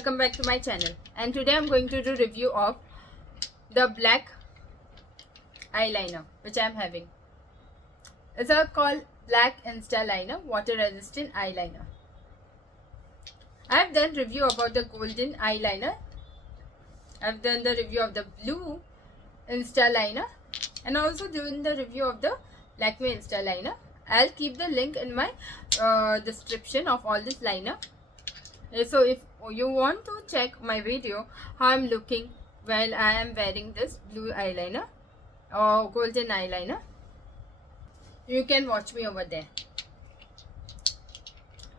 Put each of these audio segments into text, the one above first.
welcome back to my channel, and today I'm going to do review of the black eyeliner which I'm having. It's called Black Insta Liner Water Resistant Eyeliner. I've done review about the golden eyeliner. I've done the review of the blue Insta Liner and also doing the review of the Lakme Insta Liner. I'll keep the link in my description of all this liner. So if you want to check my video how I'm looking while I am wearing this blue eyeliner or golden eyeliner, you can watch me over there.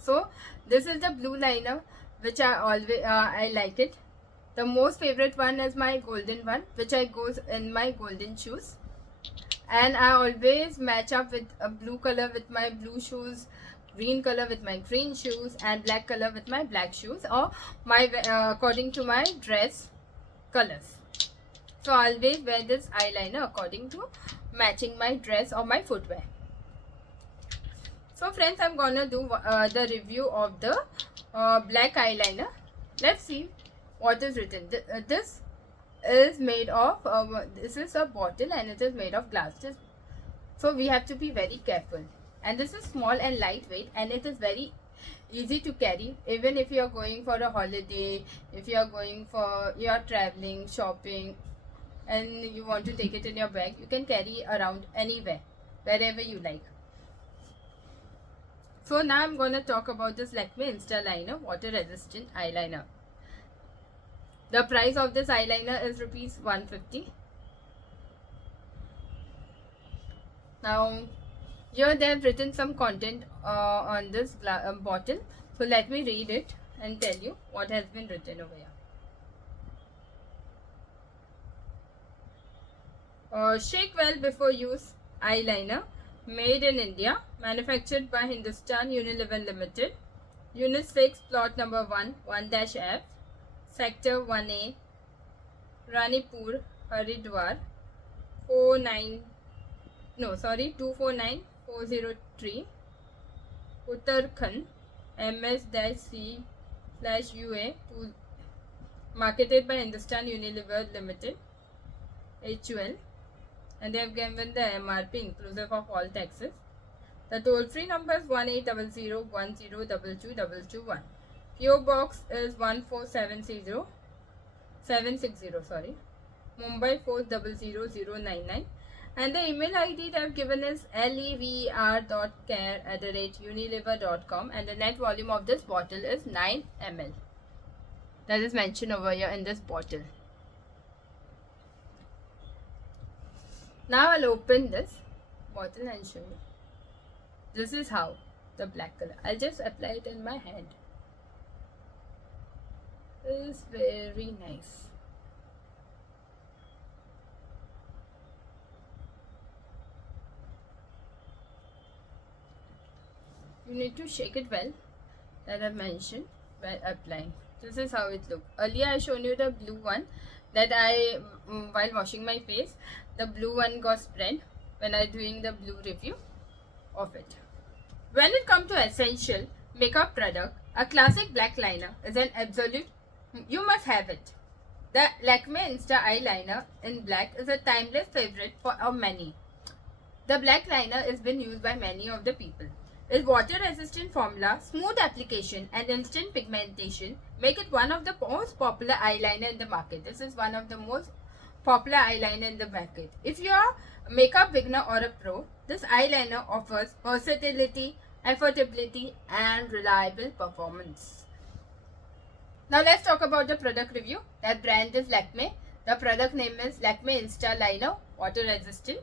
So this is the blue liner which I like it. The most favorite one is my golden one, which I goes in my golden shoes, and I always match up with a blue color with my blue shoes, green color with my green shoes, and black color with my black shoes, or my according to my dress colors. So I always wear this eyeliner according to matching my dress or my footwear. So friends, I'm gonna do the review of the black eyeliner. Let's see what is written. This is made of this is a bottle and it is made of glass, so we have to be very careful. And this is small and lightweight, and it is very easy to carry. Even if you are going for a holiday, if you are traveling, shopping, and you want to take it in your bag, you can carry around anywhere, wherever you like. So now I'm gonna talk about this Lakme Insta Liner Water Resistant Eyeliner. The price of this eyeliner is rupees 150. Now here they have written some content on this bottle, so let me read it and tell you what has been written over here. Shake well before use eyeliner, made in India, manufactured by Hindustan Unilever Limited, Unit 6, plot number 1-F, Sector 1A, Ranipur, Haridwar, 249403, Uttarakhand, MS-C/UA, marketed by Hindustan Unilever Limited, HUL, and they have given the MRP inclusive of all taxes. The toll-free number is 180010222221. PO Box is 14760, Mumbai 400099, and the email ID they have given is lever.care@unilever.com, and the net volume of this bottle is 9 ml. That is mentioned over here in this bottle. Now I'll open this bottle and show you. This is how the black color. I'll just apply it in my hand. Is very nice. You need to shake it well, that I mentioned, while applying. This is how it looks. Earlier I showed you the blue one that while washing my face, the blue one got spread when I doing the blue review of it. When it comes to essential makeup product, a classic black liner is an absolute. You must have it. The Lakme Insta Eyeliner in black is a timeless favorite for many. The black liner has been used by many of the people. Its water-resistant formula, smooth application, and instant pigmentation make it one of the most popular eyeliner in the market. This is one of the most popular eyeliner in the market. If you are a makeup beginner or a pro, this eyeliner offers versatility, affordability, and reliable performance. Now let's talk about the product review. That brand is Lakme. The product name is Lakme Insta Liner Water Resistant.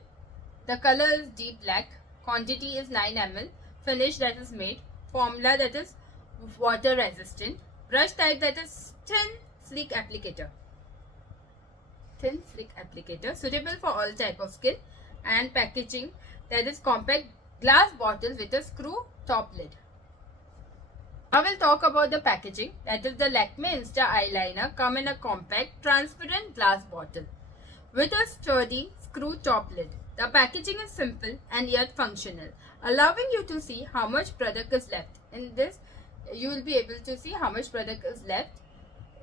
The color is deep black. Quantity is 9 ml. Finish that is made. Formula that is water resistant. Brush type that is thin sleek applicator. Thin sleek applicator suitable for all type of skin. And packaging that is compact glass bottle with a screw top lid. I will talk about the packaging. That is the Lakme Insta Eyeliner come in a compact transparent glass bottle with a sturdy screw top lid. The packaging is simple and yet functional, allowing you to see how much product is left. In this, you will be able to see how much product is left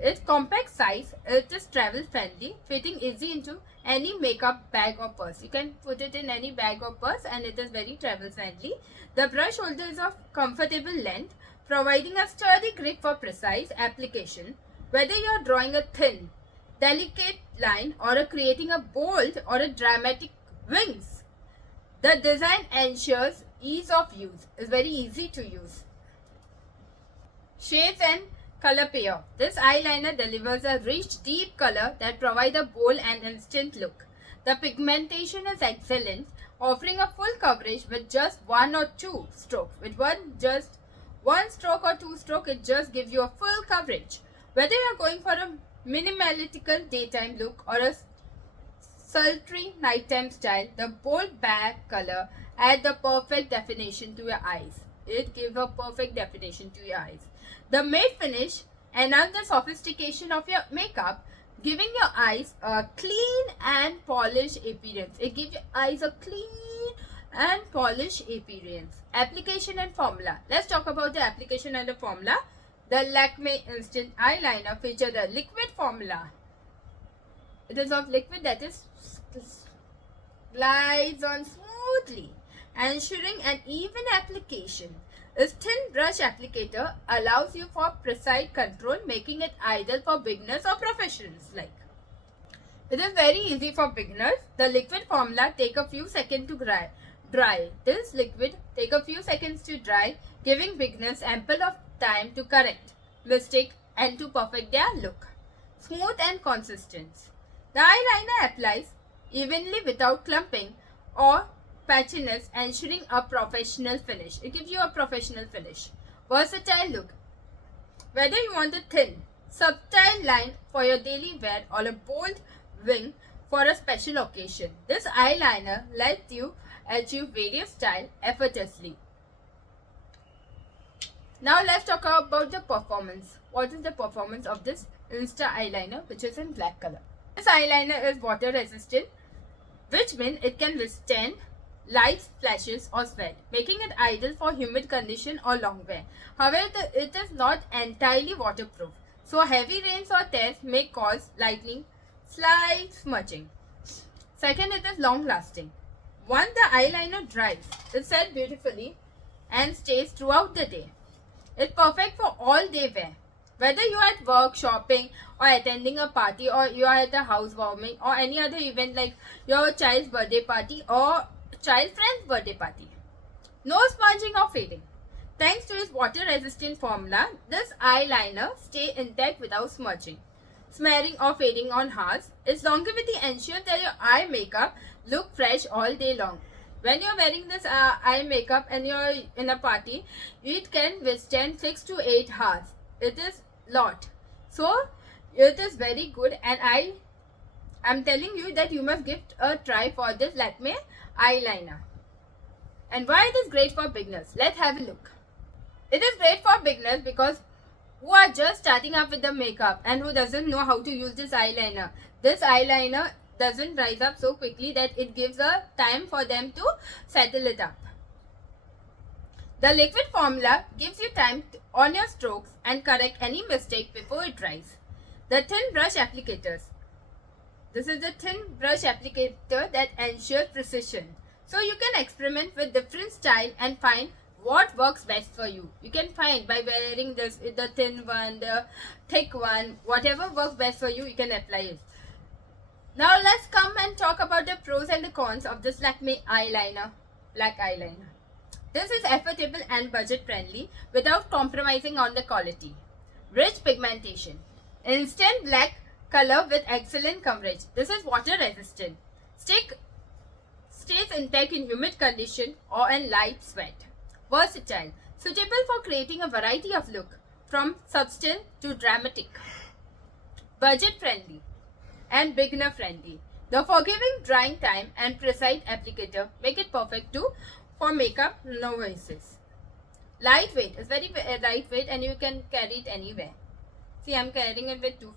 It's compact size, it is travel friendly, fitting easy into any makeup bag or purse. You can put it in any bag or purse and it is very travel friendly. The brush holder is of comfortable length, providing a sturdy grip for precise application. Whether you are drawing a thin, delicate line or creating a bold or a dramatic wings, the design ensures ease of use. It's very easy to use. Shades and color payoff. This eyeliner delivers a rich, deep color that provides a bold and instant look. The pigmentation is excellent, offering a full coverage with just one or two strokes. With just one stroke or two stroke, it just gives you a full coverage. Whether you are going for a minimalistical daytime look or a sultry nighttime style, the bold back color adds the perfect definition to your eyes. It gives a perfect definition to your eyes. The matte finish enhances the sophistication of your makeup, giving your eyes a clean and polished appearance. It gives your eyes a clean and polished appearance. Application and formula. Let's talk about the application and the formula. The Lakme Instant Eyeliner features a liquid formula. It is of liquid that is glides on smoothly, ensuring an even application. This thin brush applicator allows you for precise control, making it ideal for beginners or professionals like. It is very easy for beginners. The liquid formula take a few seconds to dry. This liquid take a few seconds to dry, giving beginners ample of time to correct mistake and to perfect their look. Smooth and consistent. The eyeliner applies evenly without clumping or patchiness, ensuring a professional finish. It gives you a professional finish. Versatile look. Whether you want a thin, subtle line for your daily wear or a bold wing for a special occasion, this eyeliner lets you achieve various styles effortlessly. Now let's talk about the performance. What is the performance of this Insta eyeliner, which is in black color? This eyeliner is water resistant, which means it can withstand light splashes or sweat, making it ideal for humid condition or long wear. However, it is not entirely waterproof, so heavy rains or tears may cause lightning, slight smudging. Second, it is long lasting. Once the eyeliner dries, it sets beautifully and stays throughout the day. It's perfect for all day wear. Whether you are at work, shopping or attending a party, or you are at a housewarming or any other event like your child's birthday party or child friend's birthday party. No smudging or fading. Thanks to its water resistant formula, this eyeliner stays intact without smudging, smearing or fading on hours. Its longevity ensures that your eye makeup look fresh all day long. When you are wearing this eye makeup and you are in a party, it can withstand 6 to 8 hours. It is lot. So it is very good, and I am telling you that you must give a try for this Lakme eyeliner. And why it is great for beginners? Let's have a look. It is great for beginners because who are just starting up with the makeup and who doesn't know how to use this eyeliner. This eyeliner doesn't rise up so quickly that it gives a time for them to settle it up. The liquid formula gives you time on your strokes and correct any mistake before it dries. The thin brush applicators. This is the thin brush applicator that ensures precision. So you can experiment with different style and find what works best for you. You can find by wearing this, the thin one, the thick one, whatever works best for you, you can apply it. Now let's come and talk about the pros and the cons of this Lakme eyeliner, black eyeliner. This is affordable and budget friendly without compromising on the quality. Rich pigmentation. Instant black color with excellent coverage. This is water resistant. Stays intact in humid condition or in light sweat. Versatile. Suitable for creating a variety of look from subtle to dramatic. Budget friendly and beginner friendly. The forgiving drying time and precise applicator make it perfect too for makeup novices. Lightweight. It's very lightweight and you can carry it anywhere. See, I'm carrying it with 2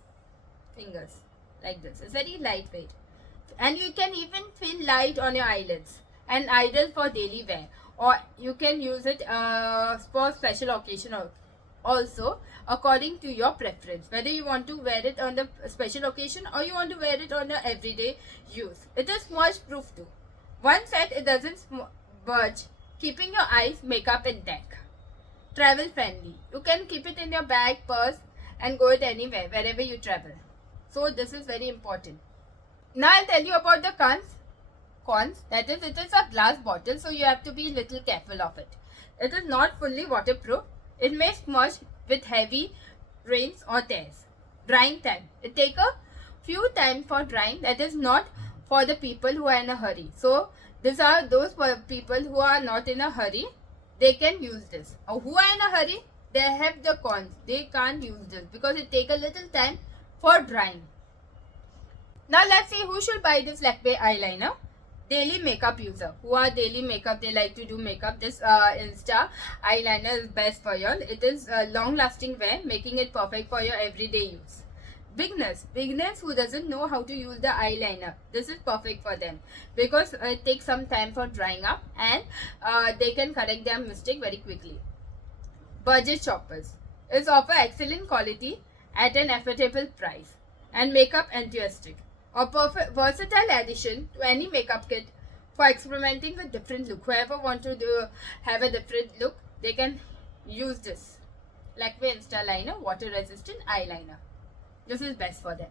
fingers like this. It's very lightweight. And you can even feel light on your eyelids and ideal for daily wear. Or you can use it for special occasion also according to your preference, whether you want to wear it on the special occasion or you want to wear it on the everyday use. It is smudge proof too. One set, it doesn't budge, keeping your eyes makeup intact. Travel friendly. You can keep it in your bag, purse and go it anywhere, wherever you travel. So this is very important. Now I'll tell you about the cons. That is, it is a glass bottle, so you have to be little careful of it. It is not fully waterproof. It may smudge with heavy rains or tears. Drying time. It takes a few time for drying. That is not for the people who are in a hurry. So these are those people who are not in a hurry. They can use this. Or who are in a hurry, they have the cons. They can't use this because it takes a little time for drying. Now let's see who should buy this Lakme eyeliner. Daily makeup user. Who are daily makeup, they like to do makeup. This Insta eyeliner is best for you all. It is long lasting wear, making it perfect for your everyday use. Beginners who doesn't know how to use the eyeliner, this is perfect for them because it takes some time for drying up and they can correct their mistake very quickly. Budget shoppers. It offers excellent quality at an affordable price and makeup enthusiast. A perfect versatile addition to any makeup kit for experimenting with different look. Whoever want to have a different look, they can use this Lakme Insta Liner water resistant eyeliner. This is best for them.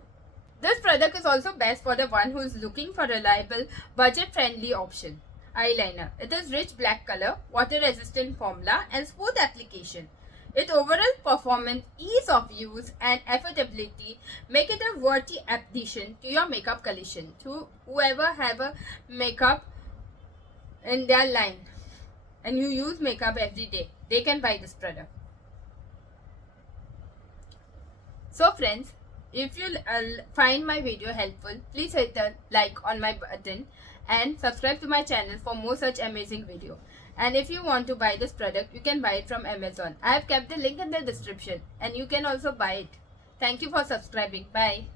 This product is also best for the one who is looking for reliable, budget-friendly option. Eyeliner. It is rich black color, water-resistant formula and smooth application. Its overall performance, ease of use and affordability make it a worthy addition to your makeup collection. To whoever have a makeup in their line and you use makeup every day, they can buy this product. So friends, if you find my video helpful, please hit the like on my button and subscribe to my channel for more such amazing video. And if you want to buy this product, you can buy it from Amazon. I have kept the link in the description and you can also buy it. Thank you for subscribing. Bye.